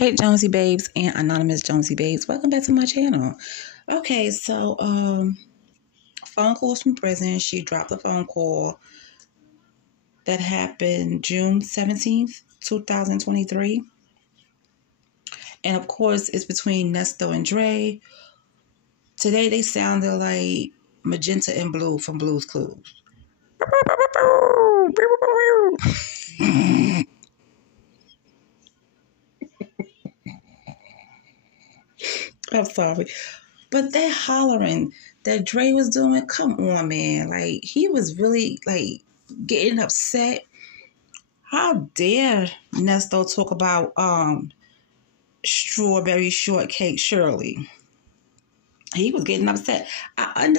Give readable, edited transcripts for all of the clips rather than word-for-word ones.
Hey Jonesy Babes and Anonymous Jonesy Babes, welcome back to my channel. Okay, so phone calls from prison. She dropped a phone call that happened June 17th, 2023. And of course, it's between Nesto and Dre. Today they sounded like Magenta and Blue from Blue's Clues. I'm sorry. But that hollering that Dre was doing, come on, man. Like, he was really, like, getting upset. How dare Nesto talk about strawberry shortcake Shirley? He was getting upset. I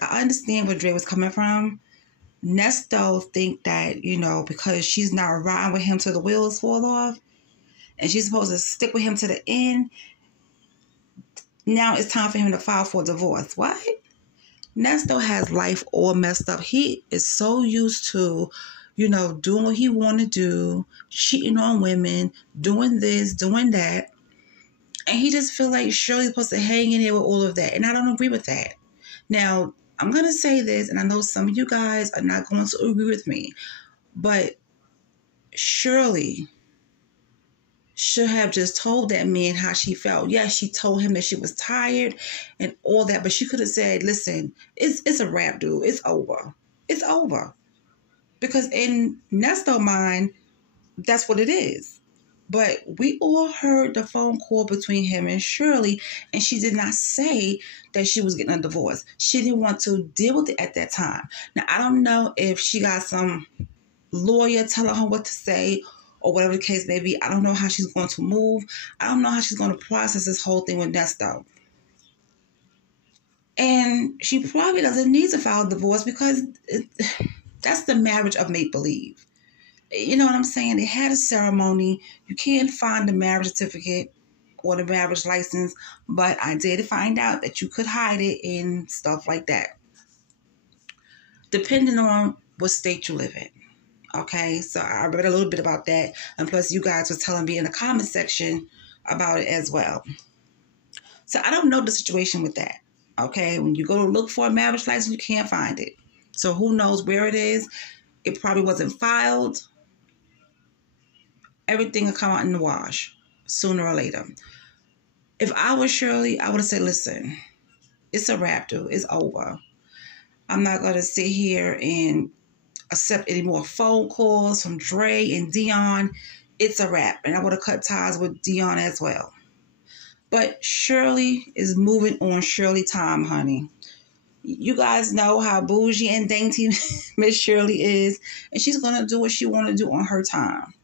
understand where Dre was coming from. Nesto think that, because she's not riding with him till the wheels fall off, and she's supposed to stick with him to the end, now it's time for him to file for divorce. What? Nesto has life all messed up. He is so used to, doing what he want to do, cheating on women, doing this, doing that. And he just feel like Shirley's supposed to hang in here with all of that. And I don't agree with that. Now, I'm going to say this, and I know some of you guys are not going to agree with me, but Shirley should have just told that man how she felt. Yes, she told him that she was tired and all that, but she could have said, listen, it's a wrap, dude. It's over. It's over. Because in Nesto's mind, that's what it is. But we all heard the phone call between him and Shirley, and she did not say that she was getting a divorce. She didn't want to deal with it at that time. Now, I don't know if she got some lawyer telling her what to say or whatever the case may be. I don't know how she's going to move. I don't know how she's going to process this whole thing with Nesto. And she probably doesn't need to file a divorce because that's the marriage of make-believe. You know what I'm saying? They had a ceremony. You can't find the marriage certificate or the marriage license, but I did find out that you could hide it and stuff like that, depending on what state you live in. Okay, so I read a little bit about that, and plus you guys were telling me in the comment section about it as well. So I don't know the situation with that. Okay, when you go to look for a marriage license, you can't find it. So who knows where it is? It probably wasn't filed. Everything will come out in the wash sooner or later. If I was Shirley, I would have said, listen, it's a wrap, dude. It's over. I'm not going to sit here and accept any more phone calls from Dre and Dion. It's a wrap. And I would have cut ties with Dion as well. But Shirley is moving on Shirley time, honey. You guys know how bougie and dainty Miss Shirley is. And she's going to do what she want to do on her time.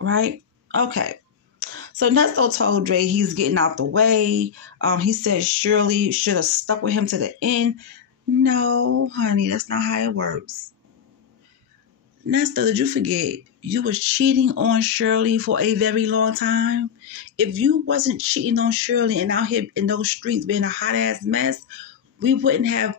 Right? Okay. So Nesto told Dre he's getting out the way. He said Shirley should have stuck with him to the end. No, honey, that's not how it works. Nesto, did you forget you was cheating on Shirley for a very long time? If you wasn't cheating on Shirley and out here in those streets being a hot-ass mess, we wouldn't have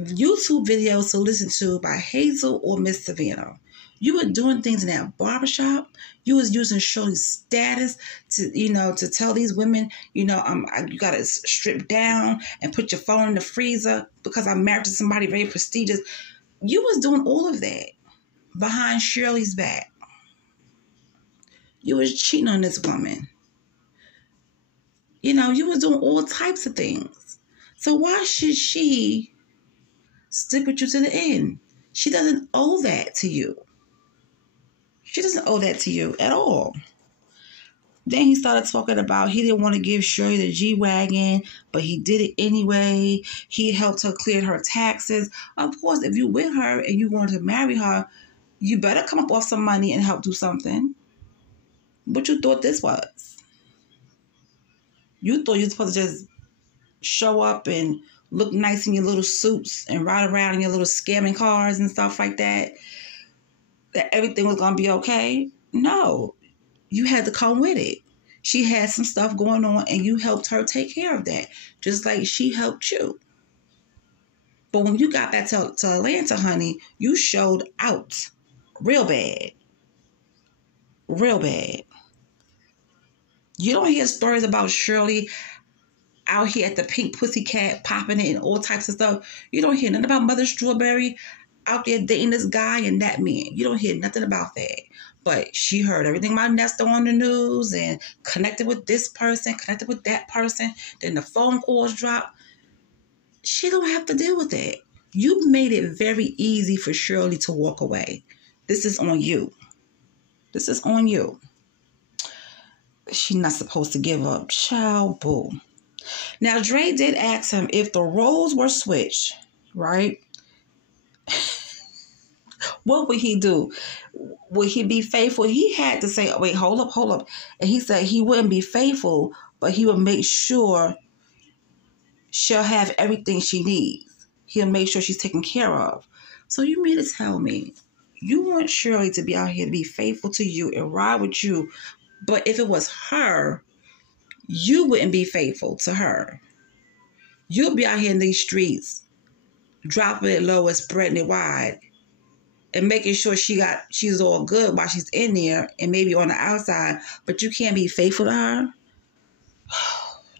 YouTube videos to listen to by Hazel or Miss Savannah. You were doing things in that barbershop. You was using Shirley's status to tell these women, you got to strip down and put your phone in the freezer because I'm married to somebody very prestigious. You was doing all of that behind Shirley's back. You was cheating on this woman. You was doing all types of things. So why should she stick with you to the end? She doesn't owe that to you. She doesn't owe that to you at all. Then he started talking about he didn't want to give Shirley the G-Wagon, but he did it anyway. He helped her clear her taxes. Of course, if you with her and you want to marry her, you better come up off some money and help do something. What you thought this was? You thought you were supposed to just show up and look nice in your little suits and ride around in your little scamming cars and stuff like that? That everything was going to be okay? No. You had to come with it. She had some stuff going on and you helped her take care of that. Just like she helped you. But when you got back to Atlanta, honey, you showed out. Real bad. Real bad. You don't hear stories about Shirley out here at the Pink Pussycat popping it and all types of stuff. You don't hear nothing about Mother Strawberry out there dating this guy and that man. You don't hear nothing about that. But she heard everything about Nesto on the news and connected with this person, connected with that person. Then the phone calls drop. She don't have to deal with that. You made it very easy for Shirley to walk away. This is on you. This is on you. She's not supposed to give up. Child, boo. Now, Dre did ask him if the roles were switched, right? What would he do? Would he be faithful? He had to say, wait, hold up. And he said he wouldn't be faithful, but he would make sure she'll have everything she needs. He'll make sure she's taken care of. So you mean to tell me you want Shirley to be out here to be faithful to you and ride with you, but if it was her, you wouldn't be faithful to her. You'll be out here in these streets, dropping it low and spreading it wide, and making sure she's all good while she's in there and maybe on the outside, but you can't be faithful to her?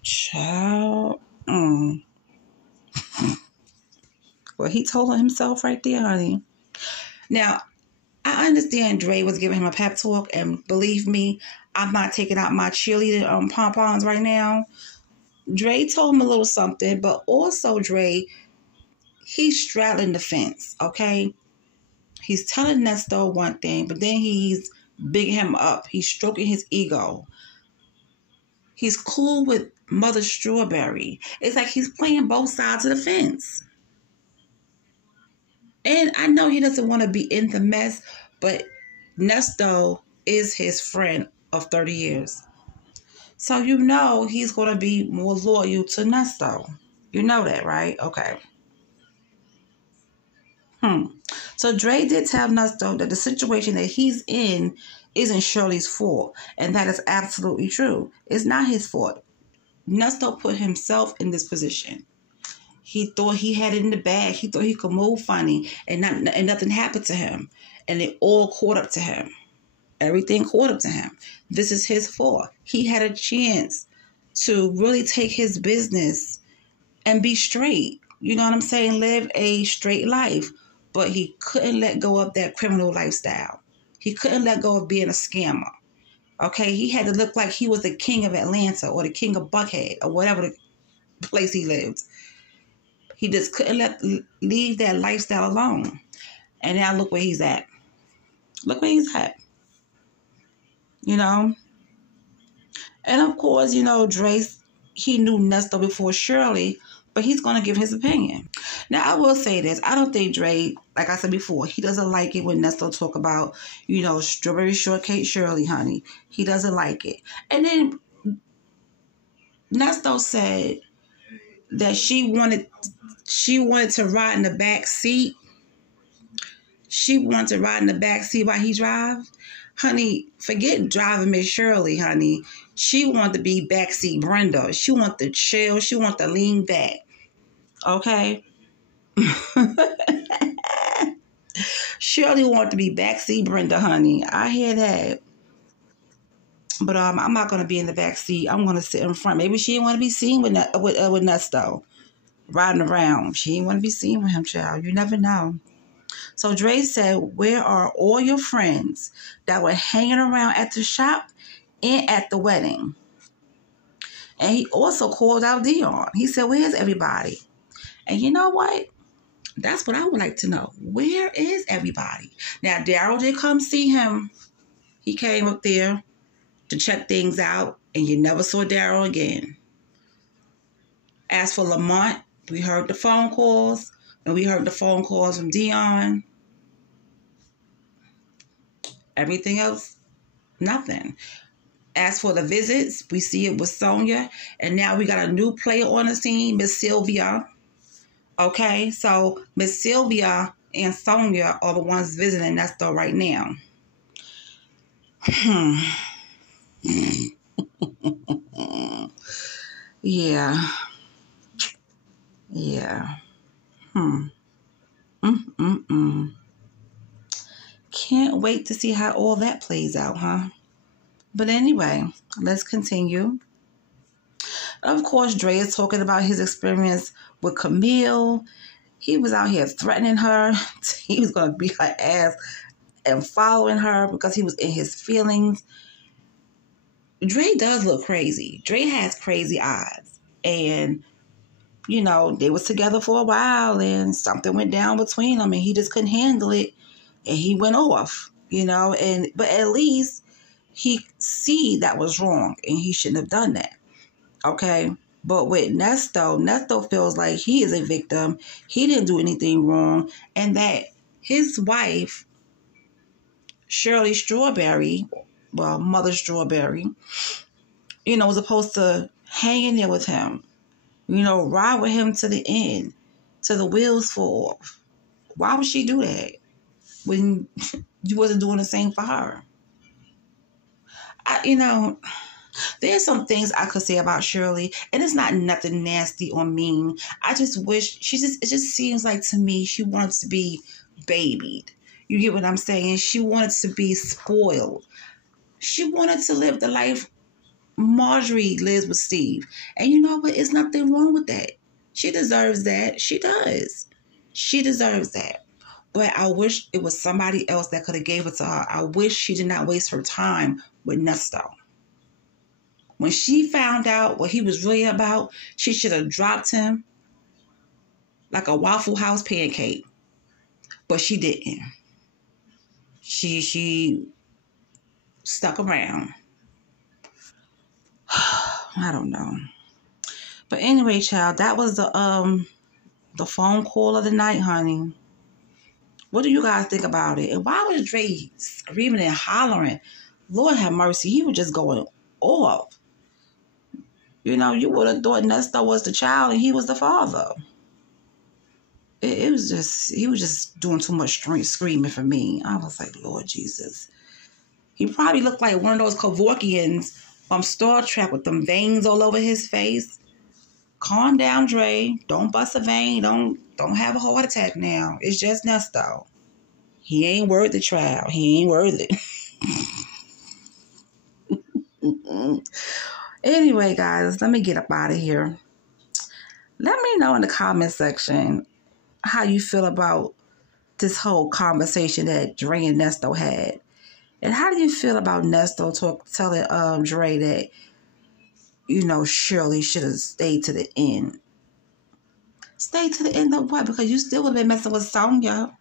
Child. Well, he told himself right there, honey. Now, I understand Dre was giving him a pep talk, and believe me, I'm not taking out my cheerleader pom-poms right now. Dre told him a little something, but also Dre, he's straddling the fence, okay? He's telling Nesto one thing, but then he's bigging him up. He's stroking his ego. He's cool with Mother Strawberry. It's like he's playing both sides of the fence. And I know he doesn't want to be in the mess, but Nesto is his friend of 30 years. So you know he's going to be more loyal to Nesto. You know that, right? Okay. So Dre did tell Nesto that the situation that he's in isn't Shirley's fault. And that is absolutely true. It's not his fault. Nesto put himself in this position. He thought he had it in the bag. He thought he could move funny and nothing happened to him. And it all caught up to him. Everything caught up to him. This is his fault. He had a chance to really take his business and be straight. You know what I'm saying? Live a straight life. But he couldn't let go of that criminal lifestyle. He couldn't let go of being a scammer. Okay? He had to look like he was the king of Atlanta or the king of Buckhead or whatever the place he lived. He just couldn't leave that lifestyle alone. And now look where he's at. Look where he's at. You know? And of course, you know, Dre, he knew Nesto before Shirley, but he's going to give his opinion. Now, I will say this. I don't think Dre, like I said before, he doesn't like it when Nesto talk about, you know, strawberry shortcake Shirley, honey. He doesn't like it. And then Nesto said that she wanted to ride in the back seat. She wanted to ride in the back seat while he drives. Honey, forget driving Miss Shirley, honey. She wanted to be backseat Brenda. She wanted to chill. She wanted to lean back. Okay? Shirley wanted to be backseat Brenda, honey. I hear that. But I'm not going to be in the backseat. I'm going to sit in front. Maybe she didn't want to be seen with Nesto riding around. She didn't want to be seen with him, child. You never know. So Dre said, where are all your friends that were hanging around at the shop and at the wedding? And he also called out Dion. He said, where's everybody? And you know what? That's what I would like to know. Where is everybody? Now, Daryl did come see him. He came up there to check things out, and you never saw Daryl again. As for Lamont, we heard the phone calls, and we heard the phone calls from Dion. Everything else, nothing. As for the visits, we see it with Sonia, and now we got a new player on the scene, Miss Sylvia. Okay, so Miss Sylvia and Sonia are the ones visiting Nesto right now. Yeah. Can't wait to see how all that plays out, huh? But anyway, let's continue. Of course, Dre is talking about his experience with Camille. He was out here threatening her. He was going to beat her ass and following her because he was in his feelings. Dre does look crazy. Dre has crazy eyes. And, you know, they was together for a while and something went down between them and he just couldn't handle it. And he went off, you know. But at least he see that was wrong and he shouldn't have done that. Okay? But with Nesto feels like he is a victim. He didn't do anything wrong. And that his wife, Shirley Strawberry, well, Mother Strawberry, you know, was supposed to hang in there with him, you know, ride with him to the end, till the wheels fall off. Why would she do that when you wasn't doing the same for her? You know, there's some things I could say about Shirley, and it's not nothing nasty or mean. I just wish it just seems like to me she wants to be babied. You get what I'm saying? She wanted to be spoiled. She wanted to live the life Marjorie lives with Steve. And you know what? There's nothing wrong with that. She deserves that. She does. She deserves that. But I wish it was somebody else that could have gave it to her. I wish she did not waste her time with Nesto. When she found out what he was really about, she should have dropped him like a Waffle House pancake. But she didn't. She stuck around. I don't know. But anyway, child, that was the phone call of the night, honey. What do you guys think about it? And why was Dre screaming and hollering? Lord have mercy, he was just going off. You know, you would have thought Nesto was the child and he was the father. It was just, he was just doing too much screaming for me. I was like, Lord Jesus. He probably looked like one of those Kevorkians from Star Trek with them veins all over his face. Calm down, Dre. Don't bust a vein. Don't have a heart attack now. It's just Nesto. He ain't worth the trial. He ain't worth it. Anyway, guys, let me get up out of here. Let me know in the comment section how you feel about this whole conversation that Dre and Nesto had. And how do you feel about Nesto telling Dre that, you know, Shirley should have stayed to the end? Stay to the end of what? Because you still would have been messing with Sonya.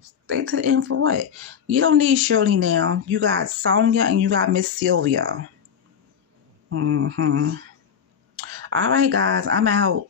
Stay to the end for what? You don't need Shirley now. You got Sonya and you got Miss Sylvia. All right, guys, I'm out.